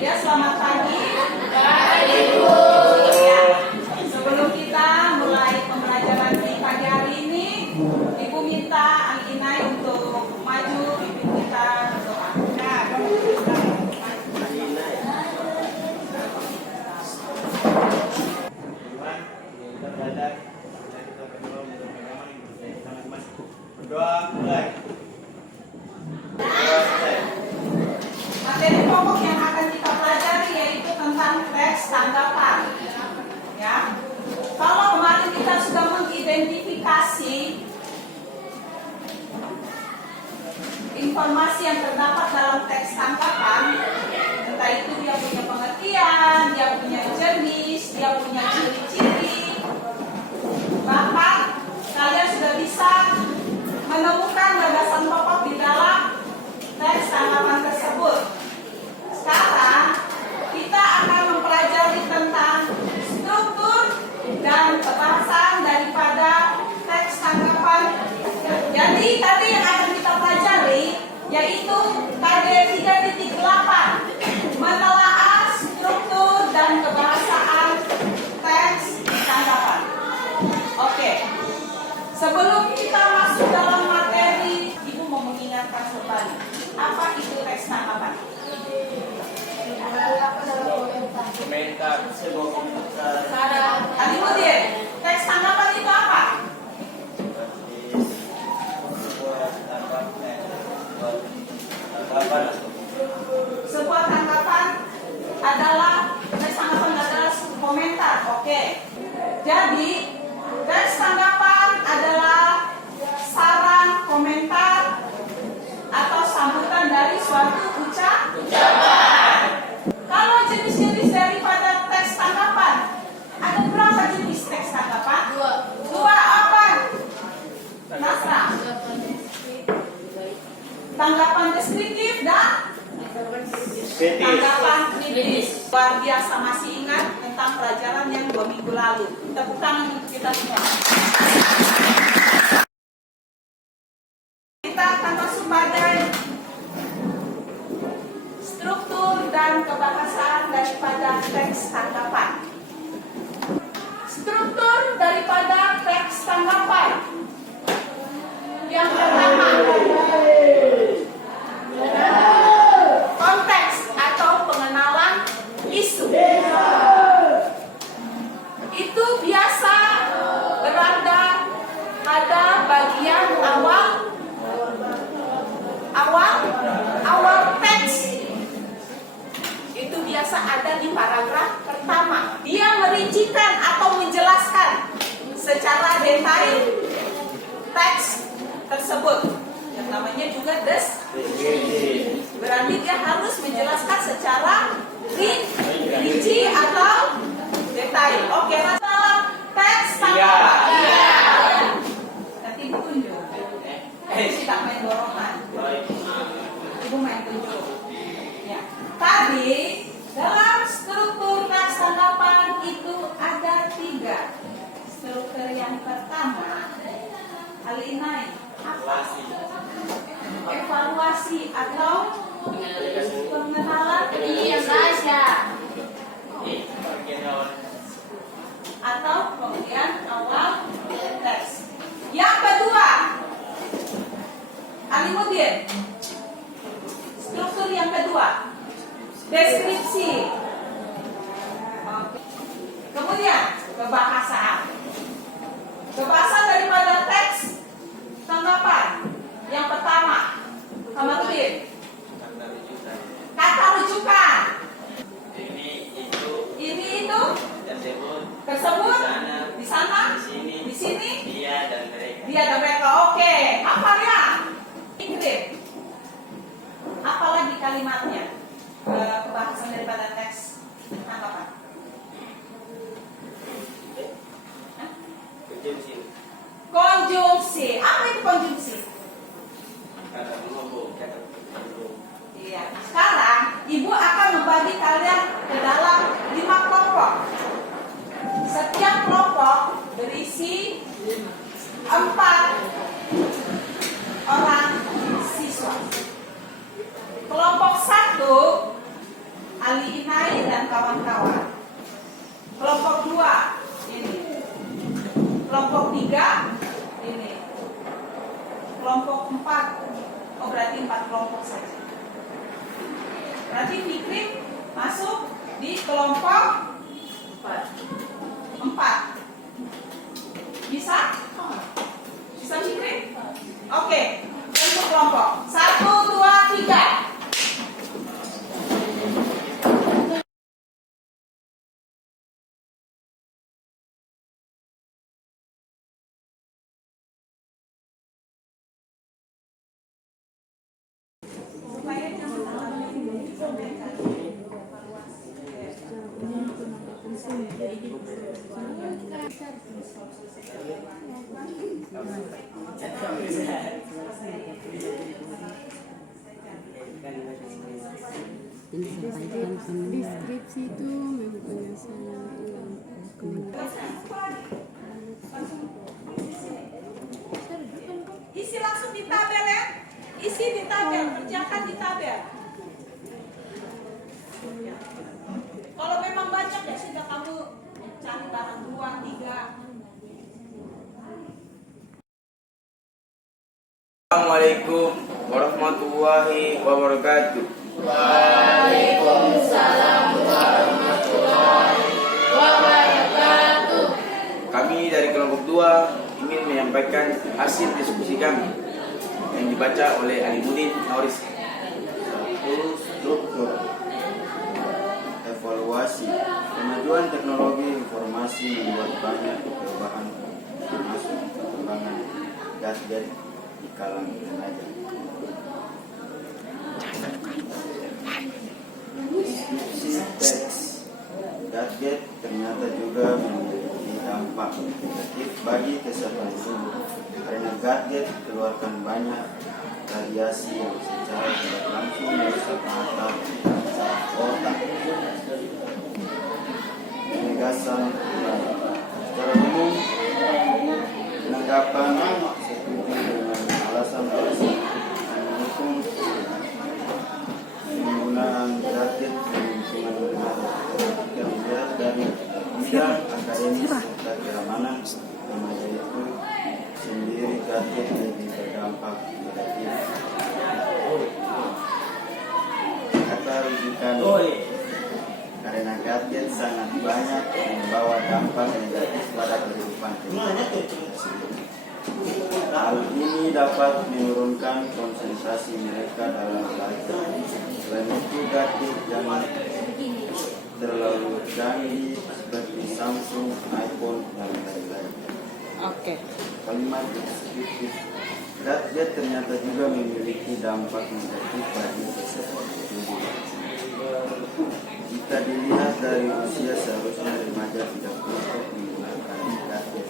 Ya, selamat pagi. Ibu. Ya, sebelum kita mulai pembelajaran di pagi hari ini, Ibu minta Al-Inai untuk maju pimpin kita berdoa. Berdoa mulai. Materi pokok yang akan kita pelajari yaitu tentang teks tanggapan. Ya, kalau kemarin kita sudah mengidentifikasi informasi yang terdapat dalam teks tanggapan, entah itu dia punya pengertian, dia punya jenis, dia punya ciri-ciri, bahkan kalian sudah bisa menemukan gagasan pokok di dalam teks tanggapan tersebut. Sekarang kita akan mempelajari tentang struktur dan kebahasan daripada teks tanggapan. Jadi tadi yang akan kita pelajari yaitu KD 3.8, menelaah struktur dan kebahasaan teks tanggapan. Oke. Sebelum kita masuk dalam materi, Ibu mau mengingatkan kembali apa itu teks tanggapan? Komentar, sebuah komentar. Alimuddin, teks tanggapan itu apa? Sebuah tanggapan adalah teks tanggapan adalah komentar. Oke. Jadi teks tanggapan adalah saran, komentar atau sambutan dari suatu ucapan. Kalau jenis-jenis daripada teks tanggapan, ada berapa jenis teks tanggapan? Dua apa? Nasra. Tanggapan deskriptif dan tanggapan kritis. Luar biasa, masih ingat tentang pelajaran yang 2 minggu lalu. Tepuk tangan untuk kita semua. Kita akan masuk pada struktur dan kebahasan daripada teks tanggapan. Struktur daripada teks tanggapan. Yang pertama, konteks atau pengenalan isu. Itu biasa berada pada bagian awal teks. Itu biasa ada di paragraf pertama. Dia merincikan atau menjelaskan secara detail teks tersebut. Yang namanya juga deskripsi. Berarti dia harus menjelaskan secara rinci atau detail. Oke, masalah teks tanggapan. Iya. Nanti Ibu tunjuk. Kita main dorongan. Ibu main tunjuk. Ya. Tadi dalam struktur teks tanggapan itu ada 3. Struktur yang pertama, Al-Inai, apa? Evaluasi atau pengenalan atau kemudian awal teks. Yang kedua, Alimuddin, struktur yang kedua, deskripsi. Kemudian kebahasaan. Kebahasaan daripada teks tanggapan. Yang pertama, Alimuddin, kata rujukan. Ini itu tersebut di sana, di sini, dia dan mereka. Oke, hafalnya. Ingrid, apalagi kalimatnya kebahasan daripada teks tanggapan. Konjungsi. Apa itu konjungsi? Iya. Sekarang Ibu akan membagi kalian ke dalam 5 kelompok. Setiap kelompok berisi 4 orang siswa. Kelompok 1 Ali Inai dan kawan-kawan. Kelompok 2 ini. Kelompok 3 ini. Kelompok 4, oh berarti 4 kelompok saja. Berarti Fikri masuk di kelompok 4. Bisa? Bisa Fikri? Oke, untuk kelompok 1, 2, 3. Deskripsi itu mempunyai Isi langsung di tabel ya. Isi di tabel, kerjakan di tabel. Kalau memang banyak ya sudah kamu cari barang 2, 3. Assalamualaikum warahmatullahi wabarakatuh. Waalaikumsalam warahmatullahi wabarakatuh. Kami dari kelompok 2 ingin menyampaikan hasil diskusi kami yang dibaca oleh Alimuddin Nauris. Struktur evaluasi kemajuan teknologi informasi membuat banyak perubahan termasuk perkembangan gadget di kalangan remaja. Deskripsi teks gadget ternyata juga memiliki dampak negatif bagi kesehatan tubuh karena gadget keluarkan banyak radiasi yang secara tidak langsung merusak mata dan saraf otak. Penegasan secara umum penanggapan setuju dengan alasan-alasan mendukung penggunaan gadget di lingkungan remaja yang dilihat dari bidang akademis serta keamanan remaja itu sendiri gadget lebih berdampak negatif. Kata rujukan karena gadget sangat banyak membawa dampak negatif pada kehidupan remaja tersebut. Hal ini dapat menurunkan konsentrasi mereka dalam belajar. Selain itu, gadget jangan terlalu canggih seperti Samsung, iPhone, dan lain-lain. Oke. Kalimat deskriptif gadget ternyata juga memiliki dampak negatif bagi kesehatan tubuh. Jika dilihat dari usia, seharusnya remaja tidak perlu menggunakan gadget.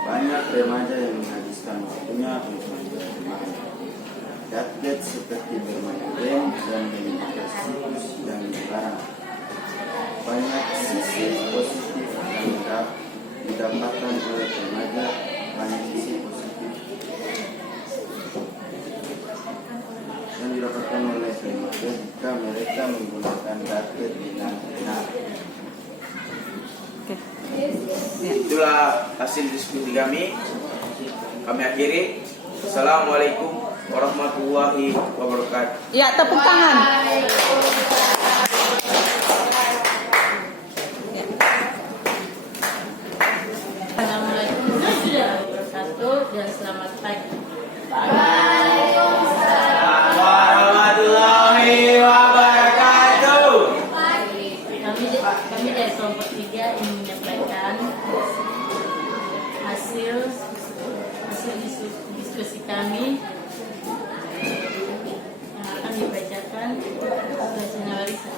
Banyak remaja yang menghabiskan waktunya untuk bermain gadget seperti bermain game dan menonton situs yang dilarang. Banyak sisi positif yang didapatkan oleh remaja, banyak sisi positif yang didapatkan oleh remaja jika mereka menggunakan gadget dengan benar. Itulah hasil diskusi kami. Kami akhiri. Assalamualaikum warahmatullahi wabarakatuh. Ya, tepuk tangan. Assalamualaikum warahmatullahi wabarakatuh dan selamat pagi. Warahmatullahi wabarakatuh. Kami dari kelompok 3 ingin menyampaikan hasil diskusi kami yang akan dibacakan oleh Sinarisa.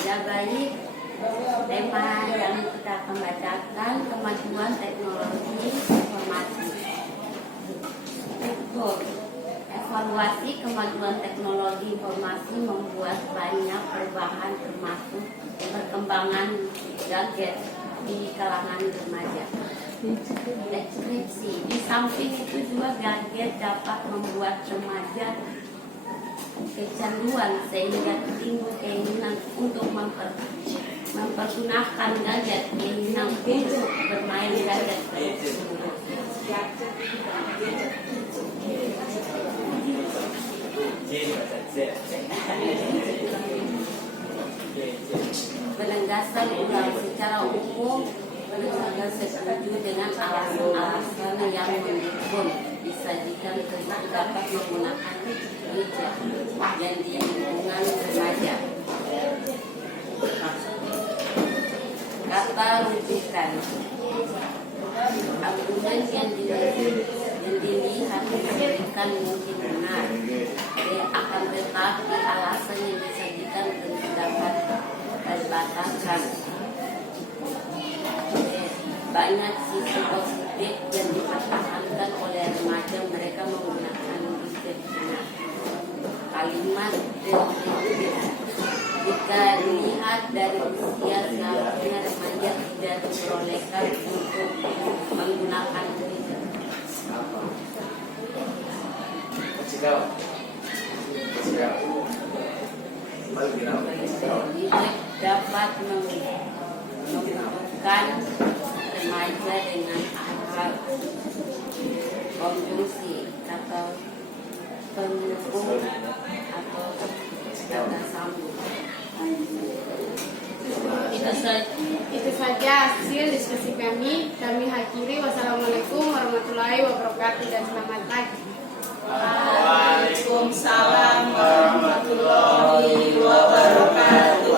Ya baik, tema yang kita akan bacakan kemajuan teknologi informasi. Evaluasi kemajuan teknologi informasi membuat banyak perubahan termasuk perkembangan gadget di kalangan remaja. Deskripsi. Di samping itu juga gadget dapat membuat remaja kecanduan sehingga timbul keinginan untuk mempergunakan gadget, keinginan untuk bermain gadget. Penegasan ulang secara umum, penegasan setuju dengan alasan-alasan yang mendukung disajikan tentang dapat menggunakan gadget dan di lingkungan remaja. Kata rujukan argumen yang dilihat memberikan mungkin benar, akan tetapi alasan yang disajikan tentu dapat dibatalkan. Banyak sisi positif yang dipertahankan oleh remaja mereka menggunakan gadget. Kalimat deskriptif. Jika dilihat dari usia, seharusnya remaja tidak diperbolehkan untuk menggunakan gadget. Gadget dapat menghubungkan remaja dengan hal konjungsi atau penyambung atau kata sambung. Itu saja hasil diskusi kami. Kami akhiri. Wassalamualaikum warahmatullahi wabarakatuh dan selamat pagi. Waalaikumsalam warahmatullahi wabarakatuh.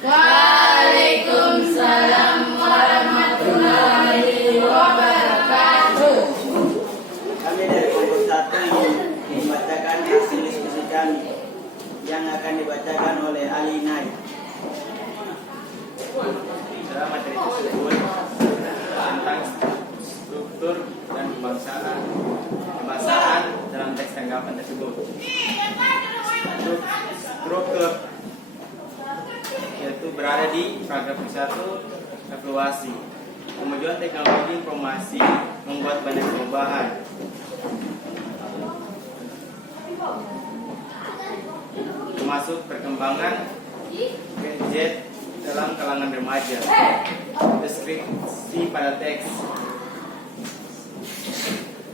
Waalaikumsalam warahmatullahi wabarakatuh. Kami dari kelompok 1 ingin membacakan hasil diskusi kami yang akan dibacakan oleh Ali Naik. Dalam materi tersebut tentang struktur dan pembahasan dalam teks tanggapan tersebut. Struktur yaitu berada di paragraf 1, evaluasi. Kemajuan teknologi informasi membuat banyak perubahan. Termasuk perkembangan gadget dalam kalangan remaja. Deskripsi pada teks.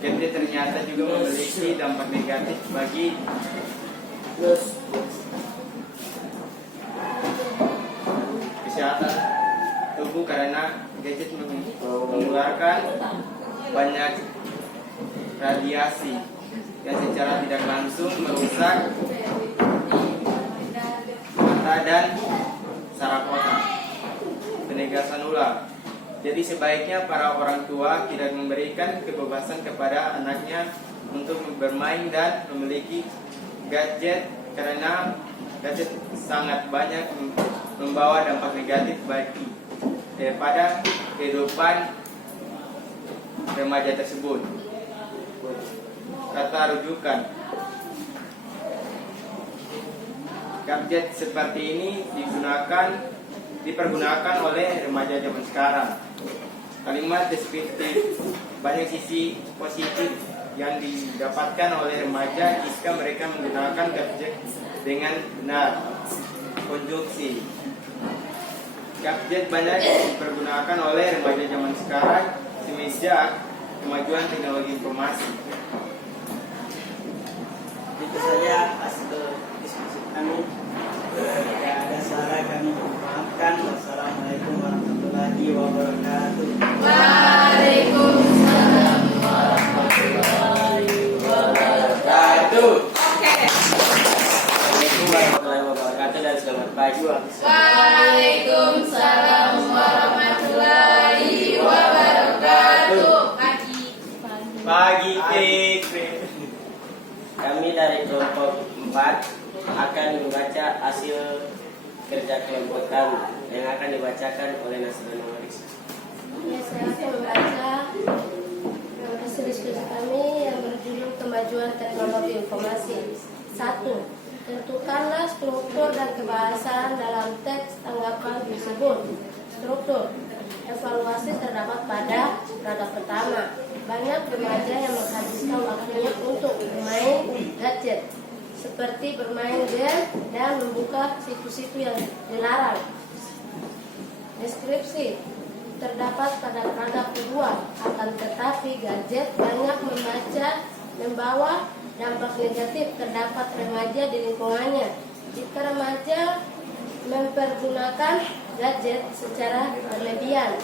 Gadget ternyata juga memiliki dampak negatif bagi kesehatan tubuh karena gadget mengeluarkan banyak radiasi yang secara tidak langsung merusak mata dan saraf otak. Penegasan ulang. Jadi sebaiknya para orang tua tidak memberikan kebebasan kepada anaknya untuk bermain dan memiliki gadget karena gadget sangat banyak membawa dampak negatif bagi pada kehidupan remaja tersebut. Kata rujukan. Gadget seperti ini dipergunakan oleh remaja zaman sekarang. Kalimat deskriptif. Banyak sisi positif yang didapatkan oleh remaja jika mereka menggunakan gadget dengan benar. Konjungsi. Gadget banyak dipergunakan oleh remaja zaman sekarang semenjak kemajuan teknologi informasi. Itu saja hasil diskusi kami. Jika ada salah kami maafkan. Wassalamualaikum warahmatullahi wabarakatuh. Waalaikumsalam warahmatullahi wabarakatuh. Oke. Assalamualaikum warahmatullahi wabarakatuh dan selamat pagi. Waalaikumsalam warahmatullahi wabarakatuh. Pagi Kami dari kelompok 4 akan membaca hasil kerja kelompok kami yang akan dibacakan oleh Nasrani Waris. Ya, saya akan membaca hasil diskusi kami yang berjudul kemajuan teknologi informasi. 1. Tentukanlah struktur dan kebahasan dalam teks tanggapan tersebut. Struktur. Evaluasi terdapat pada paragraf pertama. Banyak remaja yang menghabiskan waktunya untuk bermain gadget, seperti bermain game dan membuka situs-situs yang dilarang. Deskripsi terdapat pada paragraf kedua. Akan tetapi gadget banyak membawa dampak negatif terdapat remaja di lingkungannya. Jika remaja mempergunakan gadget secara berlebihan.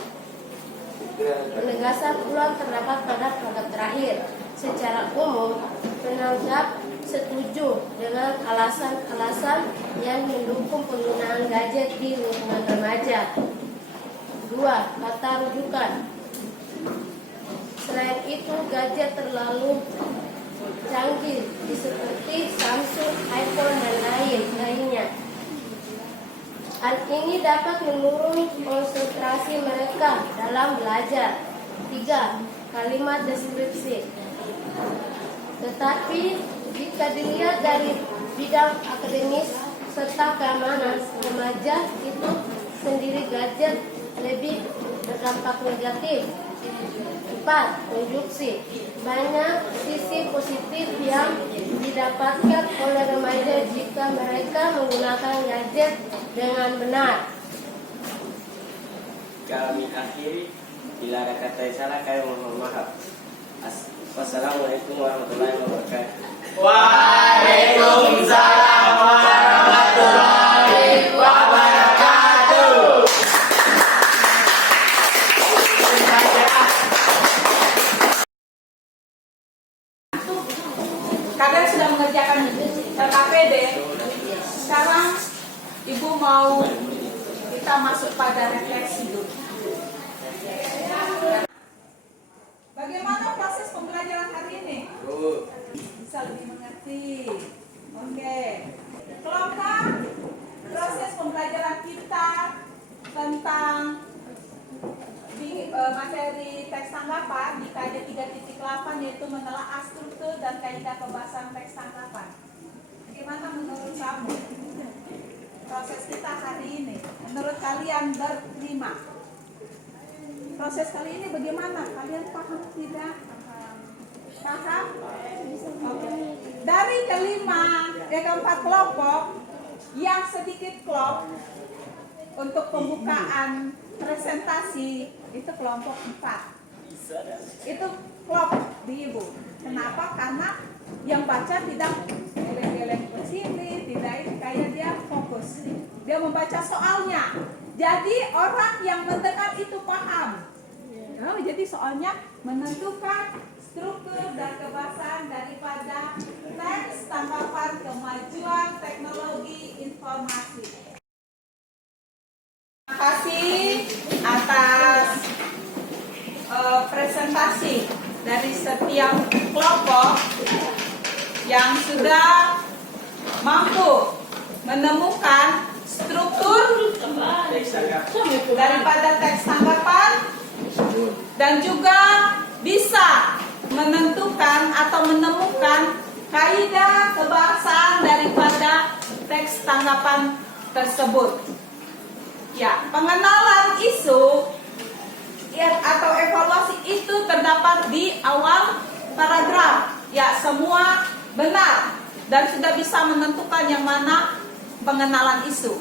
Penegasan ulang terdapat pada paragraf terakhir. Secara umum, penanggap setuju dengan alasan-alasan yang mendukung penggunaan gadget di lingkungan remaja. 2. Kata rujukan. Selain itu, gadget terlalu canggih seperti Samsung, iPhone, dan lainnya. Hal ini dapat menurunkan konsentrasi mereka dalam belajar. 3. Kalimat deskripsi. Tetapi jika dilihat dari bidang akademis serta keamanan, remaja itu sendiri gadget lebih berdampak negatif. 4. Konstruksi. Banyak sisi positif yang didapatkan oleh remaja jika mereka menggunakan gadget dengan benar. Kami akhiri, bila ada kata yang salah kami mohon maaf. Wassalamualaikum warahmatullahi wabarakatuh. Waalaikumsalam warahmatullahi wabarakatuh. Kalian sudah mengerjakan KKPD. Sekarang Ibu mau kita masuk pada refleksi dulu. Bagaimana proses pembelajaran hari ini? Bisa lebih mengerti. Oke. Kelompok proses pembelajaran kita tentang materi teks tanggapan di KJ 3.8 yaitu menelaah struktur dan kaidah pembahasan teks tanggapan. Bagaimana menurut kamu proses kita hari ini? Menurut kalian berlima, proses kali ini bagaimana? Kalian paham tidak? Paham? Oke. Dari keempat kelompok yang sedikit klop untuk pembukaan presentasi itu kelompok 4. Itu klop di Ibu. Kenapa? Karena yang baca tidak geleng-geleng ke sini, tidak kayak dia fokus. Dia membaca soalnya. Jadi orang yang mendengar itu paham. Jadi soalnya menentukan struktur dan kebahasan daripada teks tanggapan kemajuan teknologi informasi. Terima kasih atas presentasi dari setiap kelompok yang sudah mampu menemukan struktur daripada teks tanggapan dan juga bisa menentukan atau menemukan kaidah kebahasaan daripada teks tanggapan tersebut. Ya, pengenalan isu atau evaluasi itu terdapat di awal paragraf. Ya, semua benar dan sudah bisa menentukan yang mana pengenalan isu.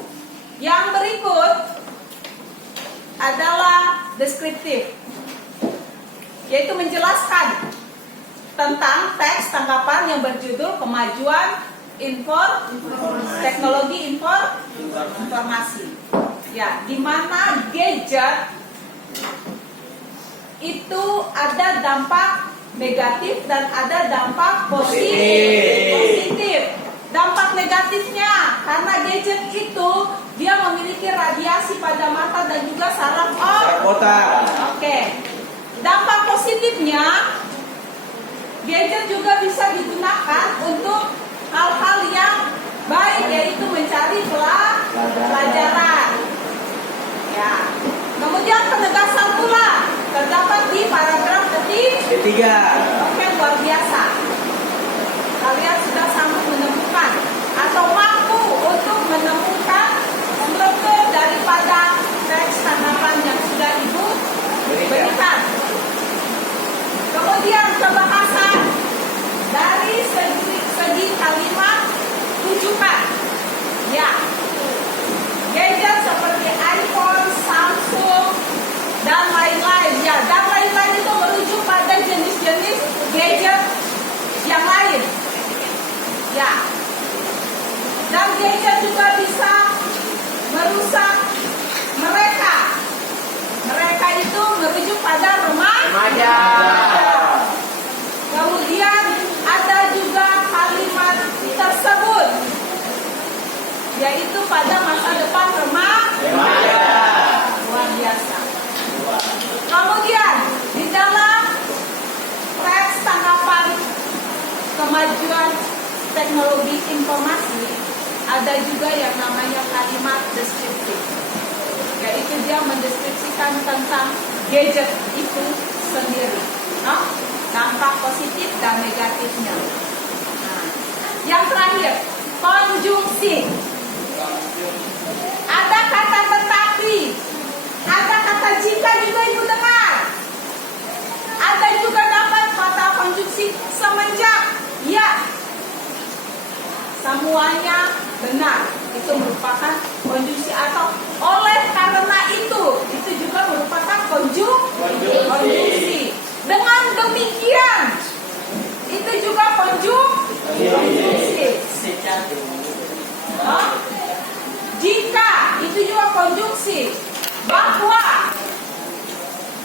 Yang berikut adalah deskriptif, yaitu menjelaskan tentang teks tanggapan yang berjudul kemajuan teknologi informasi. Ya, di mana gadget itu ada dampak negatif dan ada dampak positif. Dampak negatifnya karena gadget itu dia memiliki radiasi pada mata dan juga saraf otak. Oke. Dampak positifnya, gadget juga bisa digunakan untuk hal-hal yang baik, yaitu mencari pelajaran. Ya. Kemudian penegasan pula terdapat di paragraf ketiga. Oke, luar biasa. Kalian sudah sanggup menemukan atau pada Remaja. Kemudian ada juga kalimat tersebut, yaitu pada masa depan Remaja. luar biasa. Kemudian di dalam teks tanggapan kemajuan teknologi informasi ada juga yang namanya kalimat deskriptif, yaitu dia mendeskripsikan tentang gadget itu sendiri, dampak positif dan negatifnya. Nah, yang terakhir, konjungsi. Ada kata tetapi, ada kata jika juga ibu dengar. Ada juga dapat kata konjungsi semenjak, ya. Semuanya benar. Itu merupakan konjungsi atau oleh karena itu juga merupakan konjungsi. Dengan demikian, itu juga konjungsi. Jika, itu juga konjungsi. Bahwa,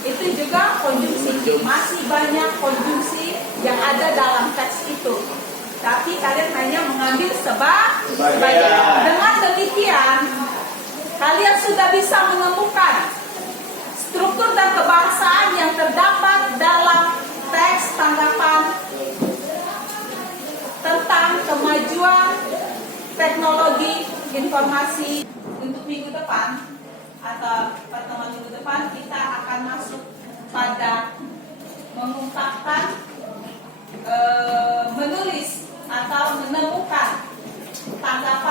itu juga konjungsi. Masih banyak konjungsi yang ada dalam teks itu. Tapi kalian hanya mengambil sebagian. Dengan demikian, kalian sudah bisa menemukan struktur dan kebahasaan yang terdapat dalam teks tanggapan tentang kemajuan teknologi informasi. Untuk minggu depan atau pertemuan minggu depan kita akan masuk pada mengungkapkan menulis atau menemukan tanggapan